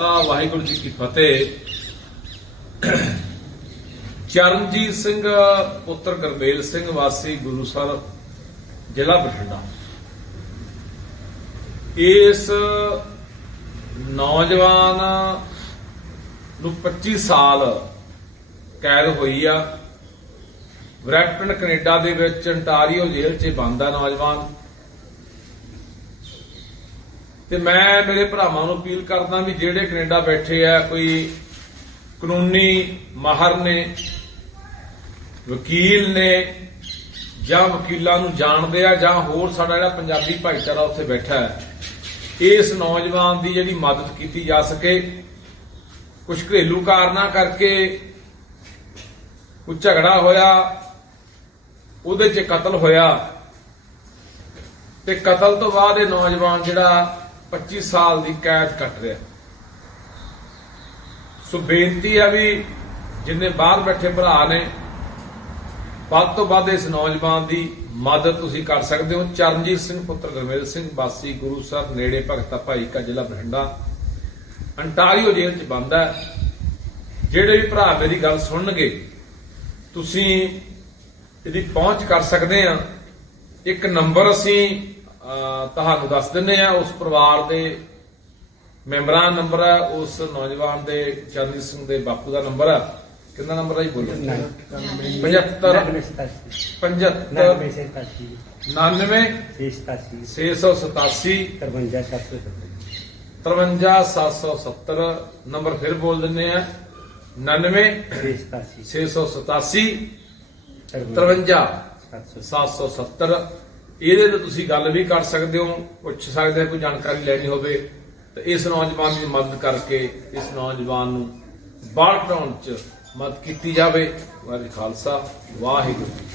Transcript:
ਖਾਲਸਾ ਵਾਹਿਗੁਰੂ ਜੀ ਕੀ ਫਤਿਹ। ਚਰਨਜੀਤ ਸਿੰਘ, ਪੁੱਤਰ ਗੁਰਮੇਲ ਸਿੰਘ ਵਾਸੀ ਗੁਰੂਸਰ ਜ਼ਿਲ੍ਹਾ ਬਠਿੰਡਾ। ਇਸ ਨੌਜਵਾਨ ਨੂੰ 25 ਸਾਲ ਕੈਦ ਹੋਈ ਆ। ਬਰੈਂਪਟਨ ਕੈਨੇਡਾ ਦੇ ਵਿੱਚ ਅੰਟਾਰੀਓ ਜੇਲ੍ਹ 'ਚ ਬੰਦ ਆ ਨੌਜਵਾਨ। ਤੇ ਮੈਂ ਮੇਰੇ ਭਰਾਵਾਂ ਨੂੰ ਅਪੀਲ ਕਰਦਾ ਵੀ ਜਿਹੜੇ ਕੈਨੇਡਾ ਬੈਠੇ ਆ, ਕੋਈ ਕਾਨੂੰਨੀ ਮਾਹਰ ਨੇ, ਵਕੀਲ ਨੇ, ਜਾਂ ਵਕੀਲਾਂ ਨੂੰ ਜਾਣਦੇ ਆ, ਜਾਂ ਹੋਰ ਸਾਡਾ ਜਿਹੜਾ ਪੰਜਾਬੀ ਭਾਈਚਾਰਾ ਉੱਥੇ ਬੈਠਾ ਹੈ, ਇਸ ਨੌਜਵਾਨ ਦੀ ਜਿਹੜੀ ਮਦਦ ਕੀਤੀ ਜਾ ਸਕੇ ਕੁਝ ਘਰੇਲੂ ਕਾਰਨਾਂ ਕਰਕੇ ਕੋਈ ਝਗੜਾ ਹੋਇਆ, ਉਹਦੇ 'ਚ ਕਤਲ ਹੋਇਆ, ਤੇ ਕਤਲ ਤੋਂ ਬਾਅਦ ਇਹ ਨੌਜਵਾਨ ਜਿਹੜਾ 25 ਸਾਲ ਦੀ ਕੈਦ ਕੱਟ ਰਿਹਾ। ਸੋ ਬੇਨਤੀ ਆ ਵੀ ਜਿੰਨੇ ਬਾਹਰ ਬੈਠੇ ਭਰਾ ਨੇ, ਵੱਧ ਤੋਂ ਵੱਧ ਇਸ ਨੌਜਵਾਨ ਦੀ ਮਦਦ ਤੁਸੀਂ ਕਰ ਸਕਦੇ ਹੋ। ਚਰਨਜੀਤ ਸਿੰਘ ਪੁੱਤਰ ਗੁਰਮੇਲ ਸਿੰਘ ਬਾਸੀ ਸਾਹਿਬ ਨੇੜੇ ਭਗਤਾ ਭਾਈ ਕਾ ਜ਼ਿਲ੍ਹਾ ਬਠਿੰਡਾ। ਅੰਟਾਰੀਓ ਜੇਲ੍ਹ 'ਚ ਬੰਦ ਹੈ। ਜਿਹੜੇ ਵੀ ਭਰਾ ਮੇਰੀ ਗੱਲ ਸੁਣਨਗੇ, ਤੁਸੀਂ ਇਹਦੀ ਪਹੁੰਚ ਕਰ ਸਕਦੇ ਆ। ਇੱਕ ਨੰਬਰ ਅਸੀਂ ਤੁਹਾਨੂੰ ਦੱਸ ਦਿੰਨੇ ਆ ਉਸ ਪਰਿਵਾਰ ਦੇ ਮੈਂਬਰਾਂ ਦਾ ਨੰਬਰ ਹੈ, ਉਸ ਨੌਜਵਾਨ ਦੇ ਚਰਨਜੀਤ ਸਿੰਘ ਦੇ ਬਾਪੂ ਦਾ ਨੰਬਰ ਹੈ। ਕਿੰਨਾ ਨੰਬਰ ਹੈ ਜੀ ਬੋਲੋ? 75 75 99 687 53770 ਨੰਬਰ ਫਿਰ ਬੋਲ ਦਿੰਨੇ ਆ 99 687 53 770 ਇਹਦੇ ਤੇ ਤੁਸੀਂ ਗੱਲ ਵੀ ਕਰ ਸਕਦੇ ਹੋ, ਪੁੱਛ ਸਕਦੇ ਹੋ ਕੋਈ ਜਾਣਕਾਰੀ ਲੈਣੀ ਹੋਵੇ। ਤਾਂ ਇਸ ਨੌਜਵਾਨ ਦੀ ਮਦਦ ਕਰਕੇ ਇਸ ਨੌਜਵਾਨ ਨੂੰ ਬਾਹਰ ਕਢਾਉਣ ਚ ਮਦਦ ਕੀਤੀ ਜਾਵੇ। ਵਾਹਿਗੁਰੂ ਖਾਲਸਾ, ਵਾਹਿਗੁਰੂ ਜੀ